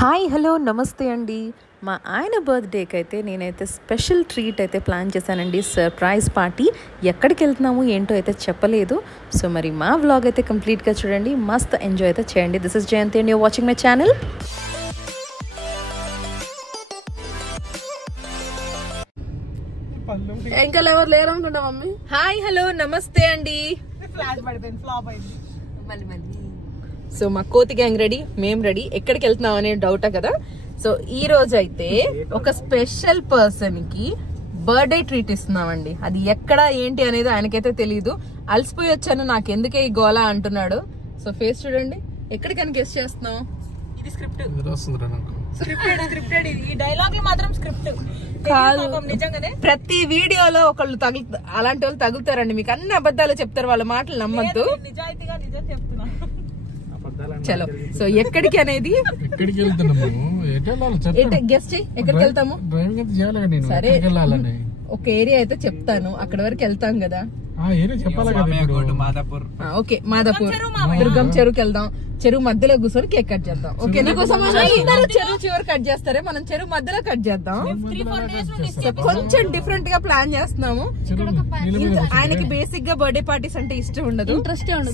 Hi hello నమస్తే అండి. మా ఆయన బర్త్డేకి అయితే నేనైతే స్పెషల్ ట్రీట్ అయితే ప్లాన్ చేశానండి. Surprise party. ఎక్కడికి వెళ్తున్నాము ఏంటో అయితే చెప్పలేదు. సో మరి మా వ్లాగ్ అయితే కంప్లీట్గా చూడండి, మస్త్ ఎంజాయ్ అయితే చేయండి. This is Jayanthi and you're watching my channel. ఇంకా ఎవరు లేరు అనుకుంటా మమ్మీ. హాయ్ హలో నమస్తే అండి. సో మా కోతి గ్యాంగ్ రెడీ, మేము రెడీ. ఎక్కడికి వెళ్తున్నాం అనే డౌటా కదా. సో ఈ రోజు అయితే ఒక స్పెషల్ పర్సన్ కి బర్త్డే ట్రీట్ ఇస్తున్నామండి. అది ఎక్కడ ఏంటి అనేది ఆయనకైతే తెలీదు. అలసిపోయి వచ్చాను, నాకు ఎందుకే ఈ గోలా అంటున్నాడు. సో ఫేస్ చూడండి. ఎక్కడికని గెస్ట్ చేస్తున్నాం. ఇది స్క్రిప్టెడ్ ఈ డైలాగ్ మాత్రం స్క్రిప్ట్ కాదు. నిజంగానే ప్రతి వీడియోలో ఒకళ్ళు అలాంటి వాళ్ళు తగులుతారండి. మీకు అన్ని అబద్ధాలు చెప్తారు, వాళ్ళ మాటలు నమ్మద్దు. నిజాయితీగా నిజం చెప్తున్నా. చలో సో ఎక్కడికి అనేది గెస్ట్ ఎక్కడికి వెళ్తాము. సరే ఒక ఏరియా అయితే చెప్తాను, అక్కడ వరకు వెళ్తాం కదా. ఓకే మాదాపూర్ దుర్గం చెరువుకి వెళ్దాం. చెరువు మధ్యలో కూర్చొని కేక్ కట్ చేద్దాం. ఓకే నీకోసం చెరువు చివరి కట్ చేస్తారే, మనం చెరువు మధ్యలో కట్ చేద్దాం. కొంచెం డిఫరెంట్ గా ప్లాన్ చేస్తున్నాము. ఆయనకి బేసిక్ గా బర్త్డే పార్టీస్ అంటే ఇష్టం ఉండదు,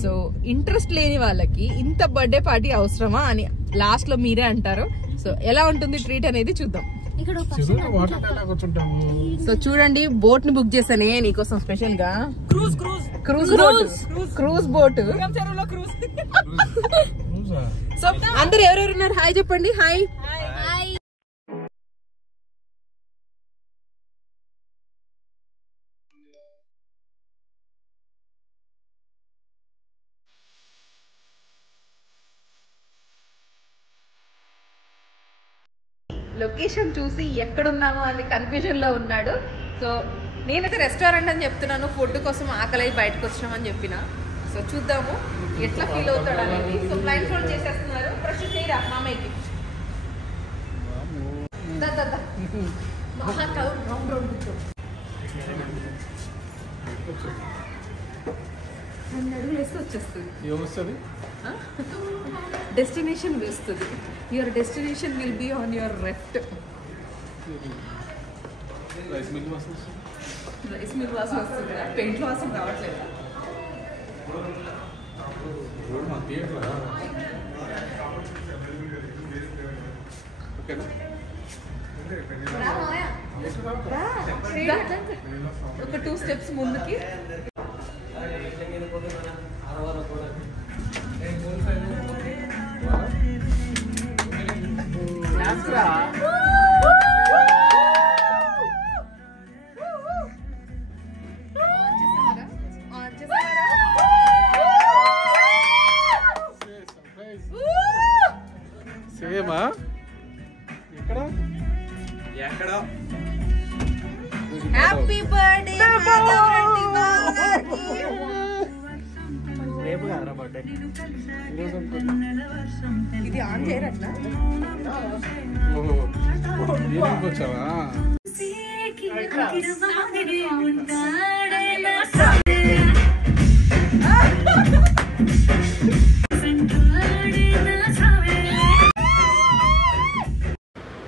సో ఇంట్రెస్ట్ లేని వాళ్ళకి ఇంత బర్త్డే పార్టీ అవసరమా అని లాస్ట్ లో మీరే అంటారు. సో ఎలా ఉంటుంది ట్రీట్ అనేది చూద్దాం. సో చూడండి, బోట్ ని బుక్ చేశానే నీకోసం స్పెషల్ గా. Cruise boat. సో అందరు ఎవరెవరు ఉన్నారు హాయ్ చెప్పండి. హాయ్. లొకేషన్ చూసి ఎక్కడున్నామో అని కన్ఫ్యూజన్ లో ఉన్నాడు. సో నేనైతే రెస్టారెంట్ అని చెప్తున్నాను, ఫుడ్ కోసం ఆకలి బయటకు వచ్చినామని చెప్పిన. సో చూద్దాము ఎట్లా ఫీల్ అవుతాడు అనేది. సో బ్లైండ్ ఫోల్డ్ చేసేస్తున్నారు. ఫ్రెష్ చేయరా మామయ్యకి. అడుగులు వేస్తే వచ్చేస్తుంది. డెస్టినేషన్ వేస్తుంది. Your destination will be on your left. Rice mill వాసన వస్తుంది, పెయింట్ వాసన రావట్లేదు. ఒక 2 స్టెప్స్ ముందుకి. Happy birthday. ఇది ఆన్ చేయరట్లా.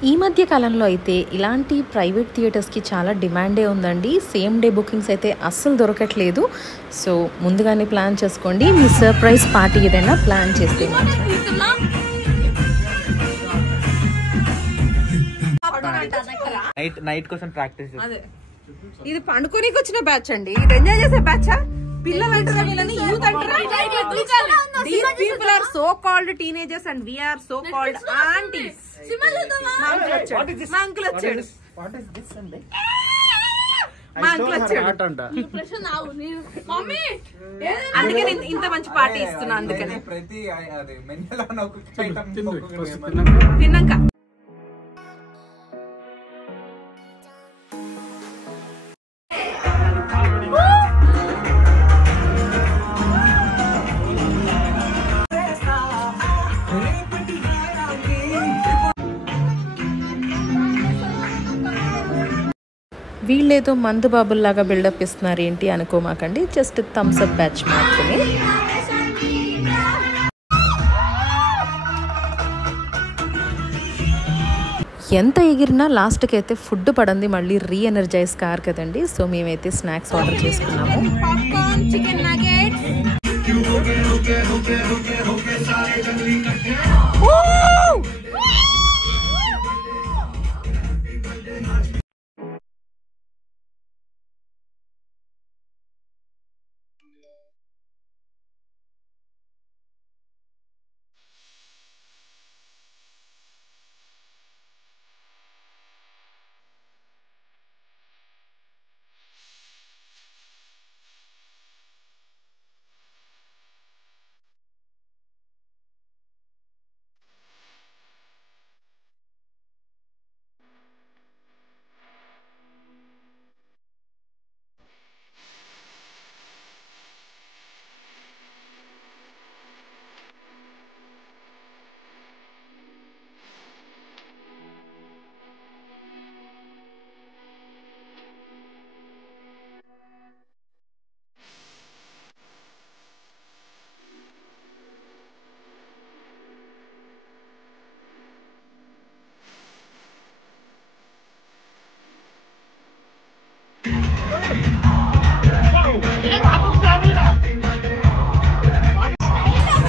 ఈ మధ్య కాలంలో అయితే ఇలాంటి ప్రైవేట్ థియేటర్స్కి చాలా డిమాండే ఉందండి. సేమ్ డే బుకింగ్స్ అయితే అస్సలు దొరకట్లేదు. సో ముందుగానే ప్లాన్ చేసుకోండి. మీ సర్ప్రైజ్ పార్టీ ఏదైనా ప్లాన్ చేస్తే నైట్ కోసం ప్రాక్టీస్. ఇది పండుకోనికి వచ్చిన బ్యాచ్ అండి, ఇది ఎంజాయ్ చేసే బ్యాచ్. పిల్లలు అంటారా వీళ్ళని, యూత్ అంటారా? These people are so called teenagers and we are so called aunties. మా అంకుల్ వచ్చాడు. అందుకని ఇంత మంచి పార్టీ ఇస్తున్నా. అందుకని తిన్నాక వీళ్ళేదో మందు బాబుల్లాగా బిల్డప్ ఇస్తున్నారు ఏంటి అనుకోమాకండి. జస్ట్ థమ్స్ అప్ బ్యాచ్ మాత్రమే. ఎంత ఎగిరినా లాస్ట్కి అయితే ఫుడ్ పడంది, మళ్ళీ రీఎనర్జైజ్ కారు కదండి. సో మేమైతే స్నాక్స్ ఆర్డర్ చేసుకున్నాము. Chicken nuggets.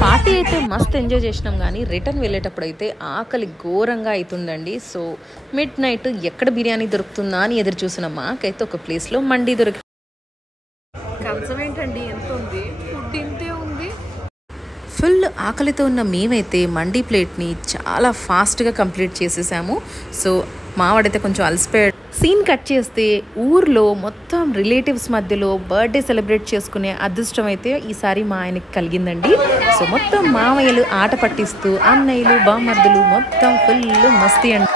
పార్టీ అయితే మస్తు ఎంజాయ్ చేసినాం, కానీ రిటర్న్ వెళ్ళేటప్పుడు అయితే ఆకలి ఘోరంగా అవుతుందండి. సో మిడ్ నైట్ ఎక్కడ బిర్యానీ దొరుకుతుందా అని ఎదురు చూసిన మాకైతే ఒక ప్లేస్లో మండీ దొరికి. కంచం ఏంటండి ఎంత ఉంది, ఫుడ్ ఇంతే ఉంది. ఫుల్ ఆకలితో ఉన్న మేమైతే మండీ ప్లేట్ని చాలా ఫాస్ట్గా కంప్లీట్ చేసేసాము. సో మావాడైతే కొంచెం అలసిపోయాడు. సీన్ కట్ చేస్తే ఊర్లో మొత్తం రిలేటివ్స్ మధ్యలో బర్త్డే సెలబ్రేట్ చేసుకునే అదృష్టం అయితే ఈసారి మా ఆయనకి కలిగిందండి. సో మొత్తం మామయ్యలు ఆట పట్టిస్తూ అన్నయ్యలు బామర్దులు మొత్తం ఫుల్ మస్తీ అండి.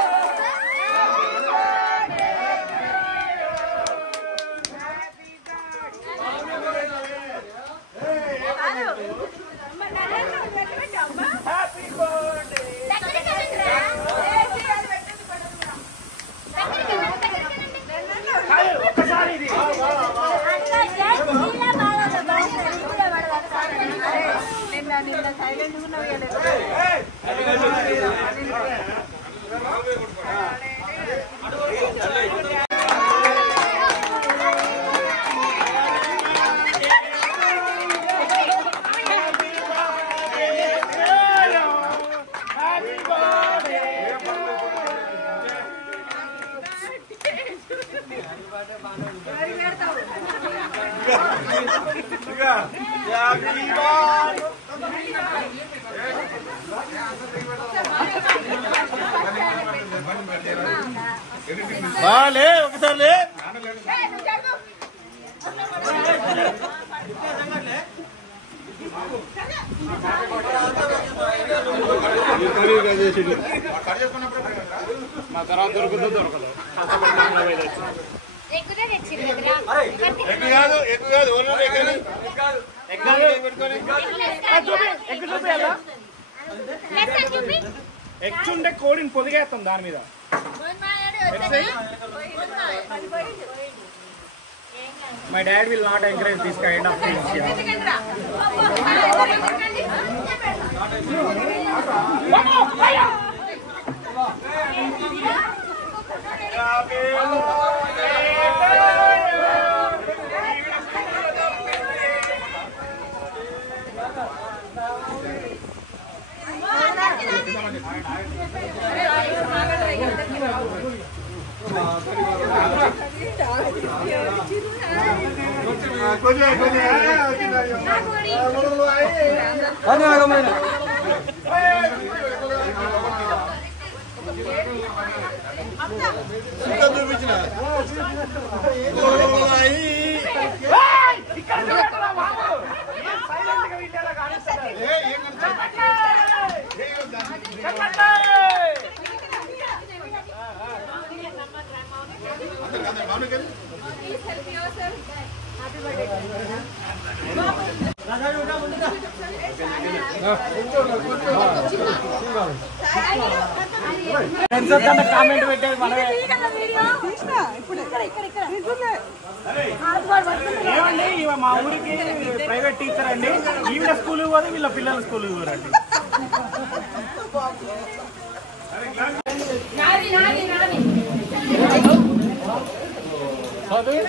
ఎక్చుంటే కోడిని పొదిగేస్తాం దాని మీద. My dad will not encourage this kind of things. Comment పెట్టేది మనమే. ఏమండి మా ఊరికి ప్రైవేట్ టీచర్ అండి, ఈవిడ స్కూల్ పోదు, వీళ్ళ పిల్లల స్కూల్ పోరండి. చదువు